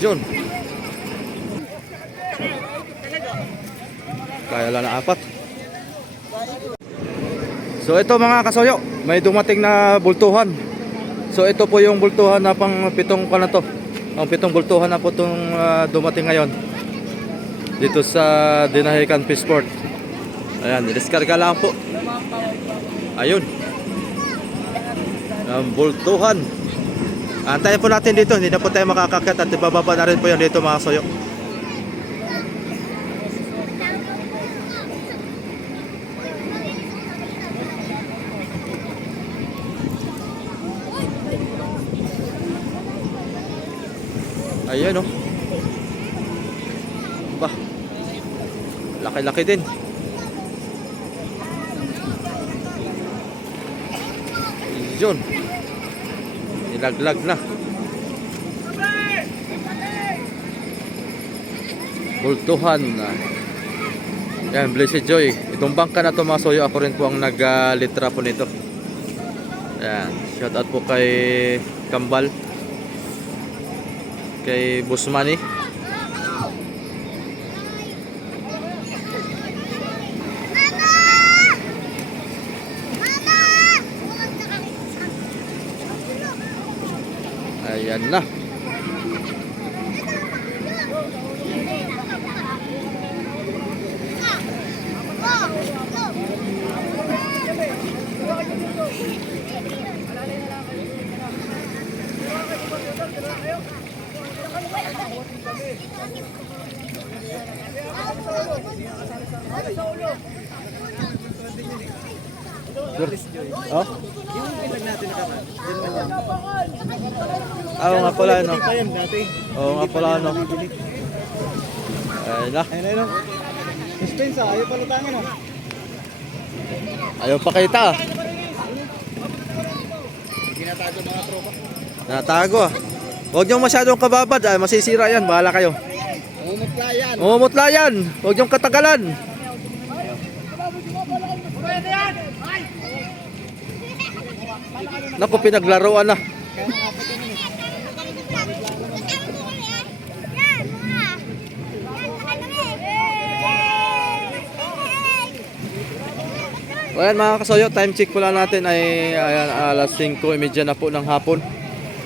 Yun. Kaya lang na apat. So ito mga kasoyo, may dumating na bultuhan. So ito po yung bultuhan na pang pitong na to. Ang pitong bultuhan na po itong ah, dumating ngayon. Dito sa Dinahican Fishport. Ayan, diskarga lang po. Ayun. Ang bultuhan. Antayin po natin dito, hindi na po tayo makakakit at ibababa na rin po yan dito mga kasoyo. Ayan oh. Ba. Laki-laki din. Yun. Nilaglag na. Bultuhan. Yan, Blessed Joy. Itong bangka na to mga soyo, ako rin po ang nag-litra po nito. Yan. Shout out po kay Kambal. Kay Busmani. Ayan na. Oh? Ah, oo nga pala, no? Oo nga pala, no? Ayun na. Ayun, ayun. Suspense ah, ayaw palutangin ah. Ayaw pakita, ah. Ginatago mga tropa. Natago, ah. Huwag niyong masyadong kababad, ah. Masisira yan. Bahala kayo. Umutla yan. Umumutla yan. Huwag niyong katagalan. Naku, pinaglaruan na. O yan mga kasoyo, time check pala natin ay ayan, alas 5.30 na po ng hapon.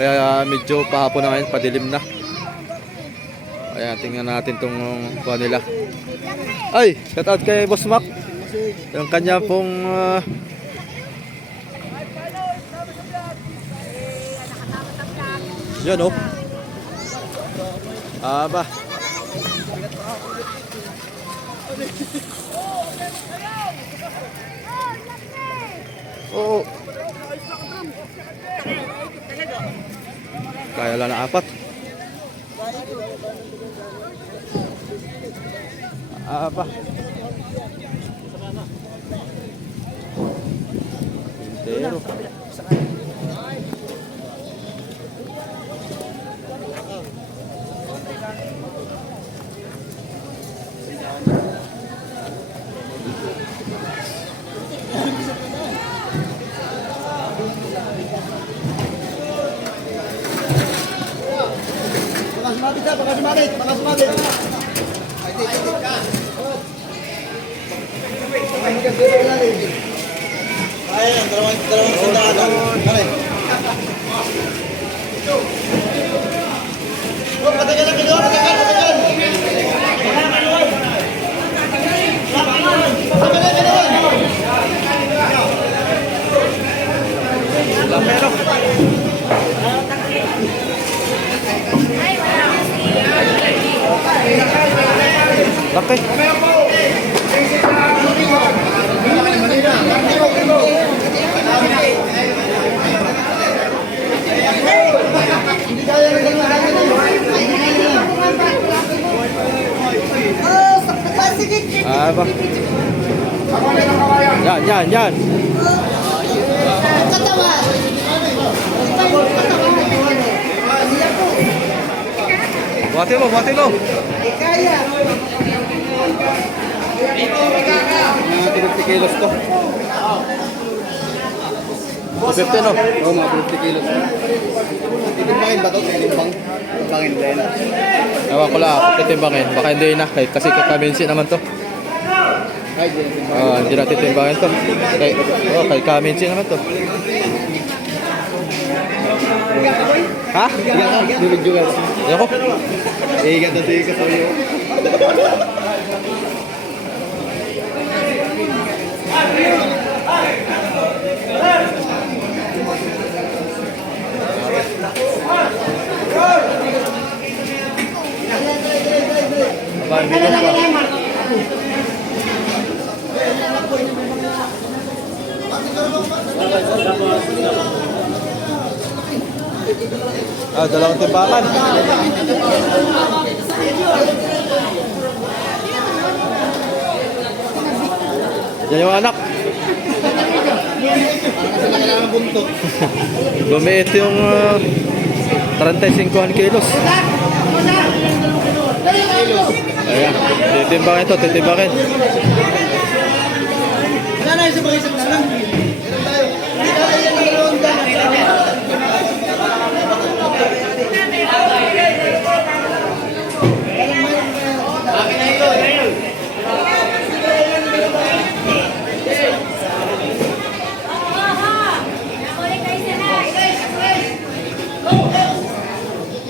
Kaya medyo pahapon na ngayon, padilim na. Ayan, tingnan natin tong kuha nila. Ay, shout out kay Boss Mac. Yung kanya pong ah, Yun oh. Aba. Oo. Kaya lang na apat. Aba. Entero. Baka ka, baka sumabit, baka sumabit. Ay, ang dalawang dalawang sandaan. Ay. Oh, patagal lang kayo. Patagal, Aba. Yan, yan, yan. Buhati mo, buhati mo. Mga 50 kilos to. 250 no? Oo, mga 50 kilos. Titimbangin ba ito? Titimbang? Titimbangin din. Ewan ko lang, titimbangin. Baka hindi na, kasi kakaminsi naman to. Ah, hindi na titimbangin to. Kay, oh, kay kaminsi naman to. Ha? Iga ka, bibidyo ka. Ayoko. Iga to, iga to yun. Bambilos pa. Ah, dalawang timbangan. Yan yung anak. Lumiit yung uh, 35 kilos. Ayan, titimbangin ito, titimbangin. Sana yung sabagay sa kanan.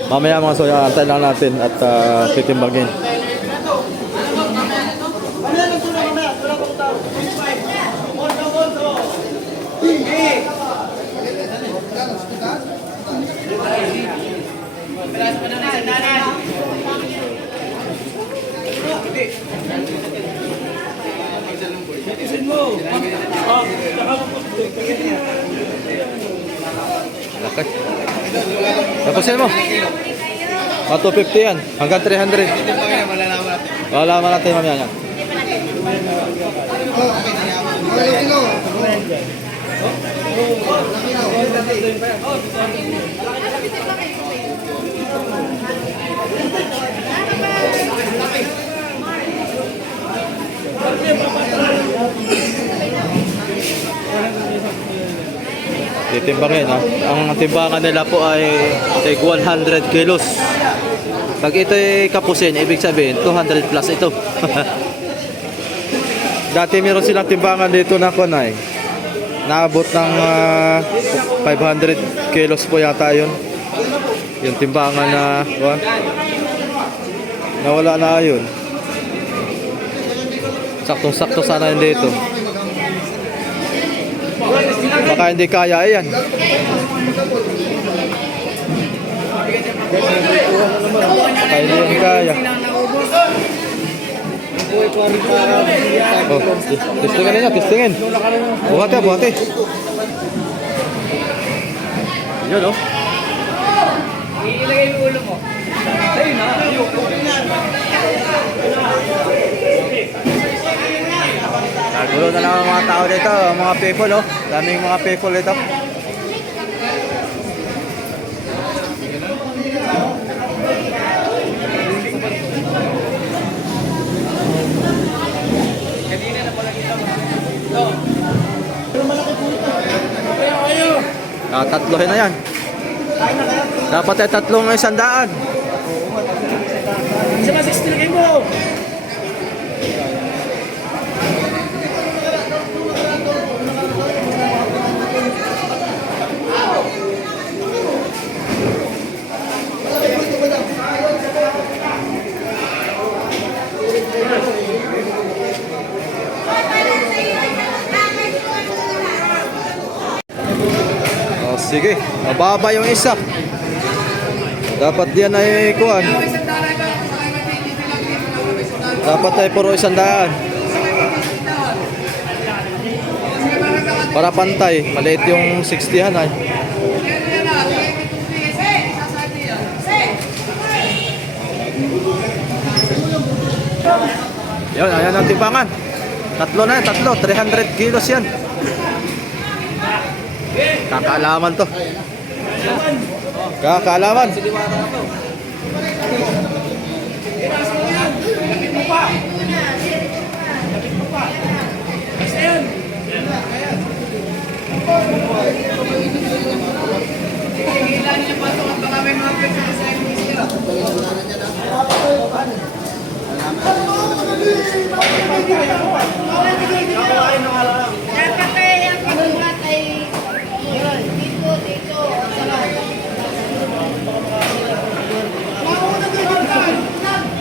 Mamaya mga soya, antay lang natin at uh, titimbangin. Laki. Tapusin mo. Mga 250 yan. Hanggang 300. Titimbangin, malalaman natin. Mamaya yan. Kilo. Titimbangin ha. Ang timbangan nila po ay take 100 kilos. Pag ito ay kapusin, ibig sabihin 200 plus ito. Dati meron silang timbangan dito na kunay. Naabot ng ah, 500 kilos po yata yun. Yung timbangan na wa, nawala na yun. Saktong-sakto sana yun dito. Baka hindi kaya yan. Baka hindi kaya. Oh, testingin ninyo, testingin. Buhati, buhati. Yun, oh. Nagulo na ang mga tao dito, mga people, oh. Daming mga people dito. Ah, tatlohin na yan. Dapat ay tatlong isang daan. Isa ba 60 lagay mo? Oh, sige, mababa yung isa. Dapat diyan ay kuan. Dapat ay puro isang daan. Para pantay, maliit yung 60 ay. Yan, ayan ang timbangan. Tatlo na yan, tatlo. 300 kilos yan. Kakaalaman to. Kakaalaman. Dapat ay ang pagbuhat ay dito, dito.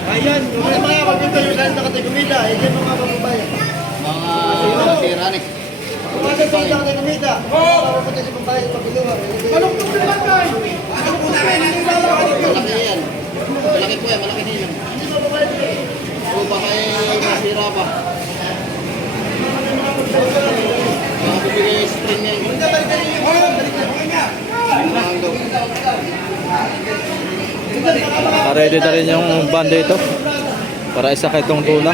Ayan, yung mga mga kapito yung lahat nakatigumita, eh, yung mga bababayan. Mga sira ni. Mga kapito yung nakatigumita, mga papunta sa babae sa pagbiluhan. Anong kung sila kayo? Anong kung sila Malaki yan. Malaki po yan, malaki din. O baka eh, masira pa. Baka bibigay spring yan. Manggo. Ready na rin yung banda ito. Para isa kay itong tuna.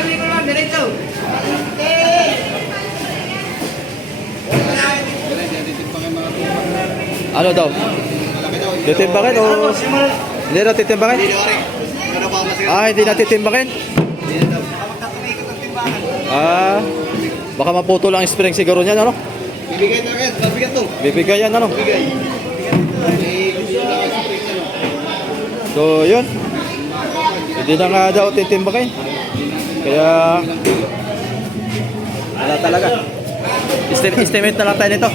Ano daw? Titimbangin o hindi na rin. Masira. Ah, hindi na titimbangin? Ah, baka maputo lang ang spring siguro niyan, ano? Bibigay na agad. Mabigat to. Bibigay yan, ano? Bibigay. So, yun. Hindi na nga daw titimbangin. Kaya, wala talaga. Estim- estimate na lang tayo nito.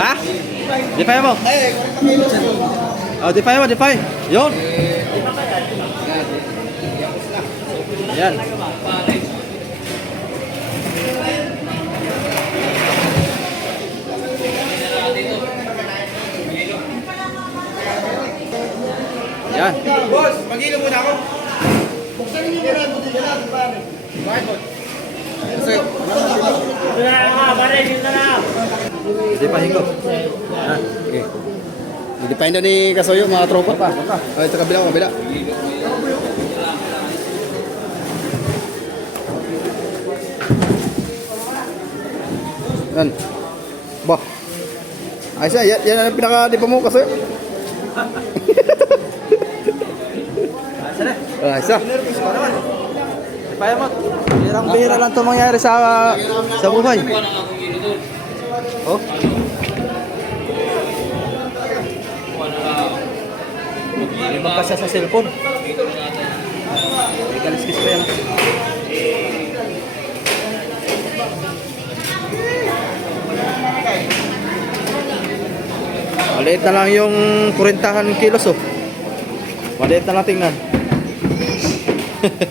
Ha? Pa mo? Oh, pa mo, pa. Yun. Yan. Yan. Boss, mag-ilo muna ako. Buksan niyo muna ang buti nila, pare. Di pa hingo. Ha? Okay. Depende ni Kasoyo, mga tropa pa. Ay, sa kabila, kabila. Yan. Ba. Ayos na, yan, yan ang pinaka di pa mo kasi. Ayos na. Di pa mo. Birang bihira lang ito mangyari sa sa buhay. Oh. Lima ka siya sa cellphone. May kaliskis pa yan. Maliit na lang yung 40 kilos oh. Maliit na lang tingnan.